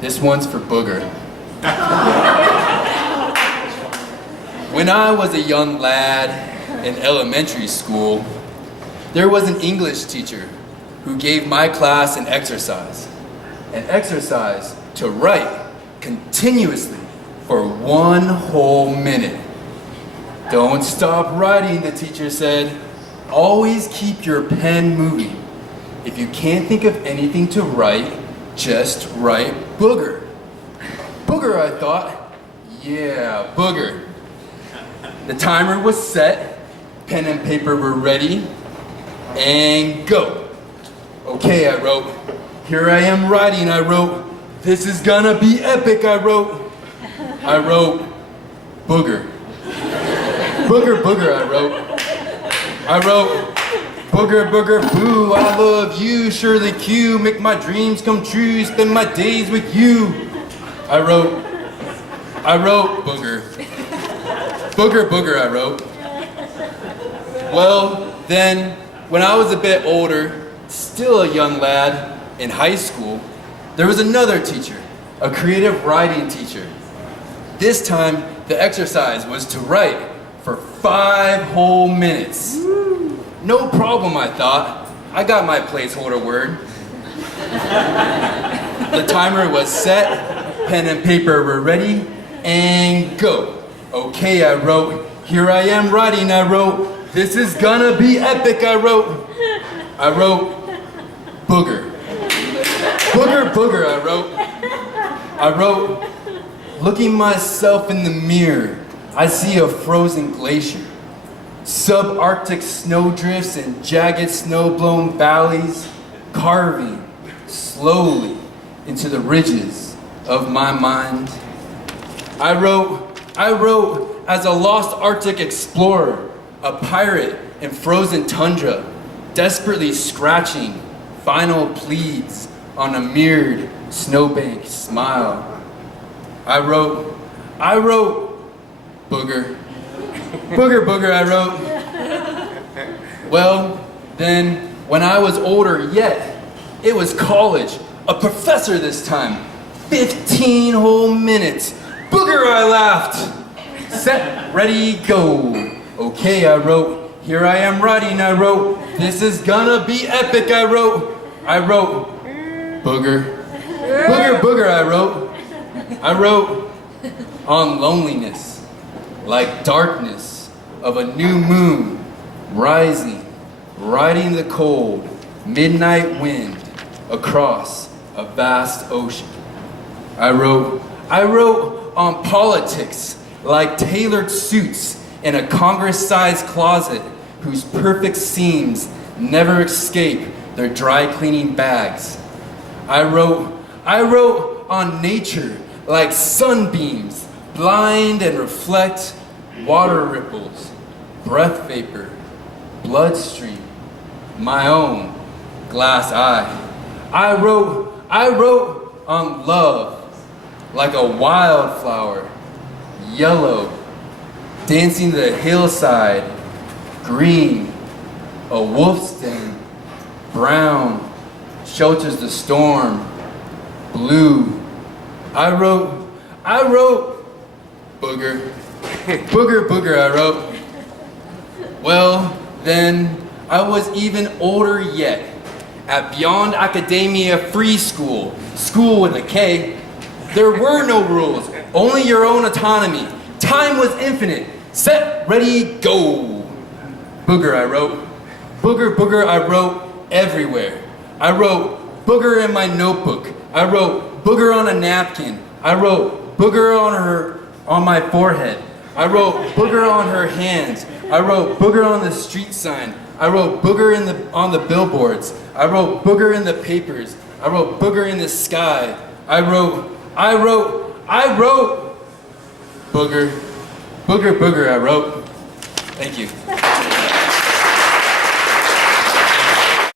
This one's for Booger. When I was a young lad in elementary school, there was an English teacher who gave my class an exercise to write continuously for 1 whole minute. Don't stop writing, the teacher said. Always keep your pen moving. If you can't think of anything to write, just write Booger. Booger, I thought. Yeah, Booger. The timer was set, pen and paper were ready, and go. Okay, I wrote. Here I am writing, I wrote. This is gonna be epic, I wrote. I wrote Booger. Booger, Booger, I wrote. I wrote Booger, Booger, boo, I love you, Shirley Q, make my dreams come true, spend my days with you. I wrote Booger. Booger, Booger, I wrote. Well, then, when I was a bit older, still a young lad in high school, there was another teacher, a creative writing teacher. This time, the exercise was to write for 5 whole minutes. No problem, I thought. I got my placeholder word. The timer was set, pen and paper were ready, and go. Okay, I wrote. Here I am writing, I wrote. This is gonna be epic, I wrote. I wrote Booger. Booger, Booger, I wrote. I wrote, looking myself in the mirror, I see a frozen glacier. Subarctic snowdrifts and jagged snow-blown valleys carving slowly into the ridges of my mind. I wrote as a lost Arctic explorer, a pirate in frozen tundra, desperately scratching final pleads on a mirrored snowbank smile. I wrote Booger. Booger, Booger, I wrote. Well, then, when I was older yet, it was college, a professor this time, 15 whole minutes. Booger, I laughed. Set, ready, go. Okay, I wrote. Here I am writing, I wrote. This is gonna be epic, I wrote. I wrote Booger. Booger, Booger, I wrote. I wrote on loneliness, like darkness of a new moon rising, riding the cold midnight wind across a vast ocean. I wrote on politics, like tailored suits in a Congress-sized closet whose perfect seams never escape their dry cleaning bags. I wrote on nature, like sunbeams, blind and reflect water ripples, breath vapor, bloodstream, my own glass eye. I wrote on love, like a wildflower, yellow, dancing the hillside, green, a wolf's den, brown, shelters the storm, blue. I wrote Booger. Booger, Booger, I wrote. Well, then, I was even older yet, at Beyond Academia Free School, school with a K. There were no rules, only your own autonomy. Time was infinite. Set, ready, go. Booger, I wrote. Booger, Booger, I wrote everywhere. I wrote Booger in my notebook. I wrote Booger on a napkin. I wrote Booger on my forehead. I wrote Booger on her hands. I wrote Booger on the street sign. I wrote Booger on the billboards. I wrote Booger in the papers. I wrote Booger in the sky. I wrote Booger. Booger, Booger, I wrote. Thank you.